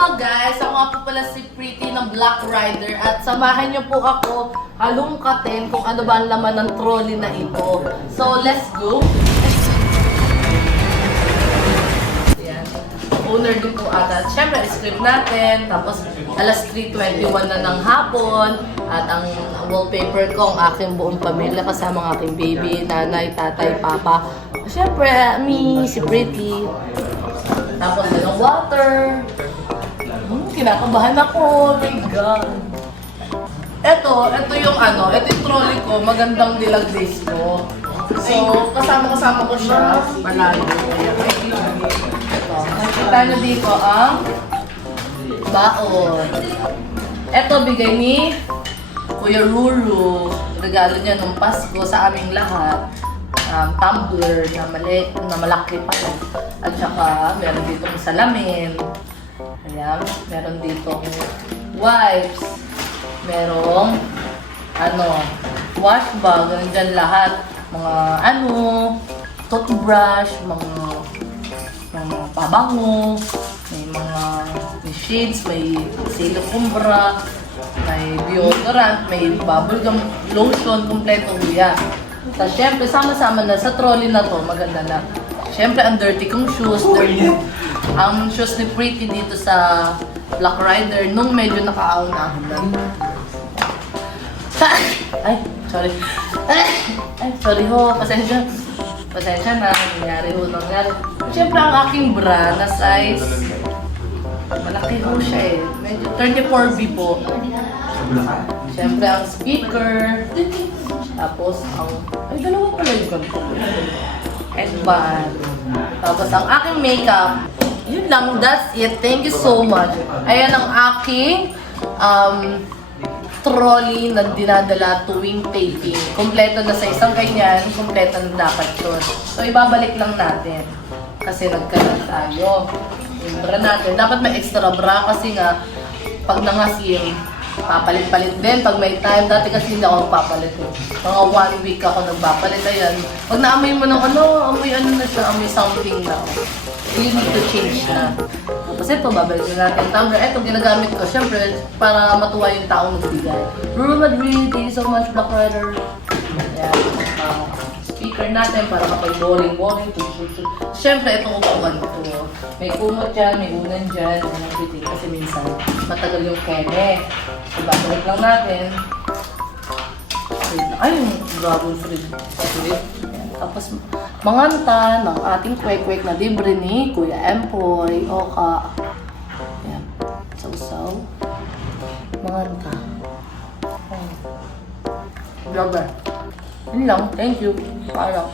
mga guys! Ako nga po pala si Pretty ng Black Rider at samahan niyo po ako halungkatin kung ano ba ang laman ng trolley na ito. So, let's go! Ayan. Owner din po ata. Siyempre, script natin. Tapos, alas 3:21 na ng hapon. At ang wallpaper ko, ang aking buong pamilya kasama ang aking baby, nanay, tatay, papa. Siyempre, me, si Pretty. Tapos, ng water. Kinakabahan ako. Oh my God. Ito yung ito yung trolley ko. Magandang dilag days ko. So, kasama ko siya. Palagi. Ito. Nakikita nyo dito ang baon. Ito, bigay ni Kuya Ruru. Regalo niya nung Pasko sa aming lahat. Tumbler na malaki pa. At saka, meron ditong salamin. Ayan, meron ditong wipes. Merong, wash bag. Ganyan lahat. Mga, toothbrush, mga pabango, may shades, may silicombra, may deodorant, may bubblegum lotion, kompleto yan. Tapos syempre, sama-sama na sa trolley na to, maganda na. Syempre, ang dirty kong shoes. Ang shoes ni Pretty dito sa Black Rider nung medyo nakaahon-ahon na. Ay, sorry. Ay, sorry ho. Pasensya. Pasensya na. Nangyari ho. Syempre, ang aking bra na size, malaki ho siya eh. Medyo 34B po. Syempre, ang speaker. Tapos, ay, dalawa pala yung ganito. Headband. Tapos, ang aking makeup. Yun lang, that's it. Thank you so much. Ayan ang aking trolley na dinadala tuwing taping. Kompleto na sa isang ganyan, kompleto na dapat yun. So, ibabalik lang natin. Kasi nagkalat tayo. Yung bra natin. Dapat may extra bra kasi nga, pag nangasim, papalit-palit din pag may time. Dati kasi hindi ako papalit. Mga 1 week ako nagpapalit. Ayan. Pag naamoy mo ng amoy na siya, amoy something na. You need to change na. Tapos ito, babalik na natin. Tumbler, ito ginagamit ko. Siyempre, para matuwa yung taong nagbigay. Ruru Madrid, thank you so much, Black Rider. Ayan. Speaker natin para kapag bowling. Siyempre, itong upuan ko. May kumot dyan, may unan dyan. Kasi minsan, matagal yung keme. So, babalik lang natin. Ay, yung dragon fruit. Tapos, manganta ng ating kwek-kwek na libre ni Kuya Empoy, Oka. Ayan. Sausaw. Manganta. Vlogger. Yun lang. Thank you. Parang.